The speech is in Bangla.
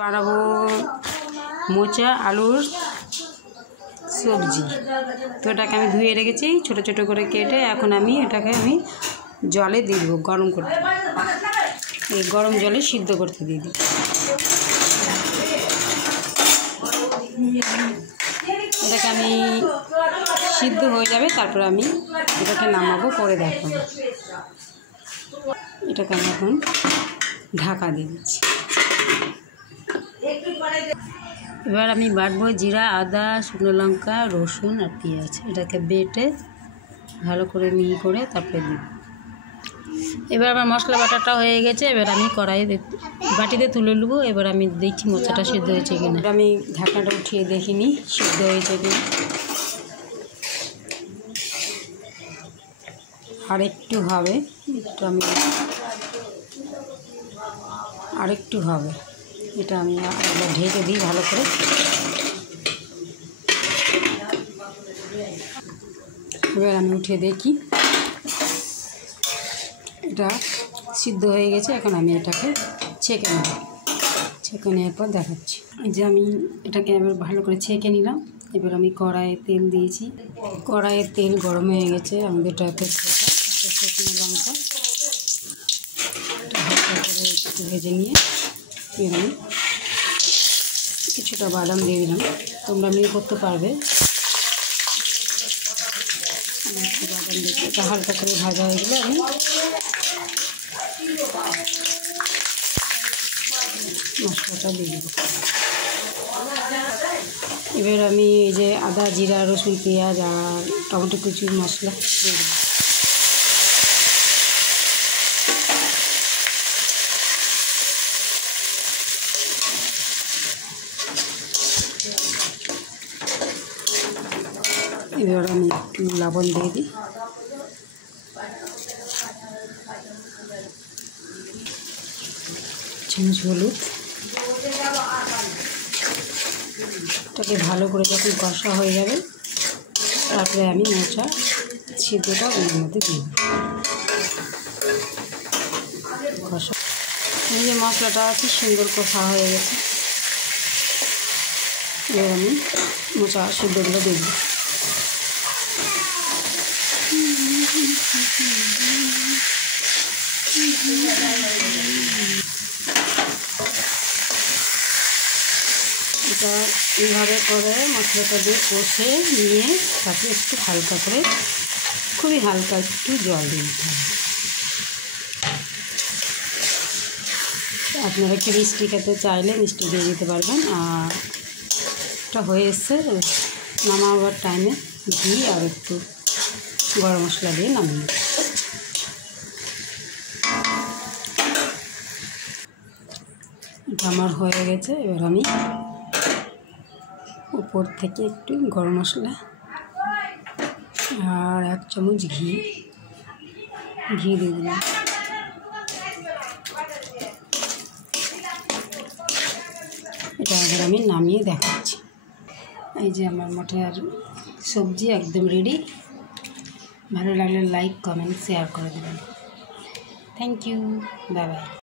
বানাবো মোচা আলুর সবজি। তো এটাকে আমি ধুয়ে রেখেছি ছোট ছোট করে কেটে। এখন এটাকে আমি জলে দিয়ে দেবো গরম করতে। এই গরম জলে সিদ্ধ করতে দিয়ে দিই। এটাকে আমি সিদ্ধ হয়ে যাবে, তারপর আমি এটাকে নামাবো, পরে দেখাবো। এটাকে আমি এখন ঢাকা দিয়ে দিচ্ছি। এবার আমি বাটবো জিরা, আদা, শুকনো লঙ্কা, রসুন আর পেঁয়াজ। এটাকে বেটে ভালো করে মিহি করে তারপরে দিব। এবার আমার মশলা বাটাটা হয়ে গেছে। এবার আমি বাটিতে তুলে নেবো। এবার আমি দেখছি মোচাটা সিদ্ধ হয়েছে কিনা। আমি ঢাকনাটা উঠিয়ে দেখিনি সিদ্ধ হয়েছে কিনা। আরেকটু হবে, আরেকটু হবে। এটা আমি একবার ঢেকে দিই ভালো করে। এবার আমি উঠে দেখি এটা সিদ্ধ হয়ে গেছে। এখন আমি এটাকে ছেঁকে নেব। ছেঁকে নেওয়ার পর দেখাচ্ছি। এই যে আমি এটাকে এবার ভালো করে ছেঁকে নিলাম। এবার আমি কড়াইয়ে তেল দিয়েছি। কড়াইয়ের তেল গরম হয়ে গেছে। আমি এটাকে শুকনো লঙ্কা হালকা করে একটু ভেজে নিয়ে এবার আমি কিছুটা বাদাম দিয়ে দিলাম। তোমরা মিহি করতে পারবে। একটু বাদাম দিয়ে এটা হালকা করে ভাজা হয়ে গেলে আমি মশলাটা দিয়ে দেবো। এবার আমি এই যে আদা, জিরা, রসুন, পেঁয়াজ আর টমেটো কুচি মশলা দিয়ে দেবো। এবার আমি একটু লবণ দিয়ে দিই। চামচ হলুদ। এটাকে ভালো করে যখন কষা হয়ে যাবে, তারপরে আমি মোচা সিদ্ধটা ওর মধ্যে দিই। কষা এই যে মশলাটা আছে সুন্দর কষা হয়ে গেছে। এবার আমি মোচা সিদ্ধগুলো দিয়ে দিই। এটা এইভাবে করে মশলাটা দিয়ে কষে নিয়ে তাকে একটু হালকা করে, খুবই হালকা একটু জল দিয়ে দিতে হবে। আপনারা একটু মিষ্টি খেতে চাইলে মিষ্টি দিয়ে দিতে পারবেন। আর এটা হয়ে এসছে, নামাবার টাইমে ঘি আর একটু গরম মশলা দিয়ে নামিয়ে। এটা আমার হয়ে গেছে। এবার আমি উপর থেকে একটু গরম মশলা আর 1 চামচ ঘি দিয়ে দিলাম। এটা এবার আমি নামিয়ে দেখাচ্ছি। এই যে আমার মোচার সবজি একদম রেডি। ভালো লাগলে লাইক, কমেন্ট, শেয়ার করে দেবেন। Thank you, bye by.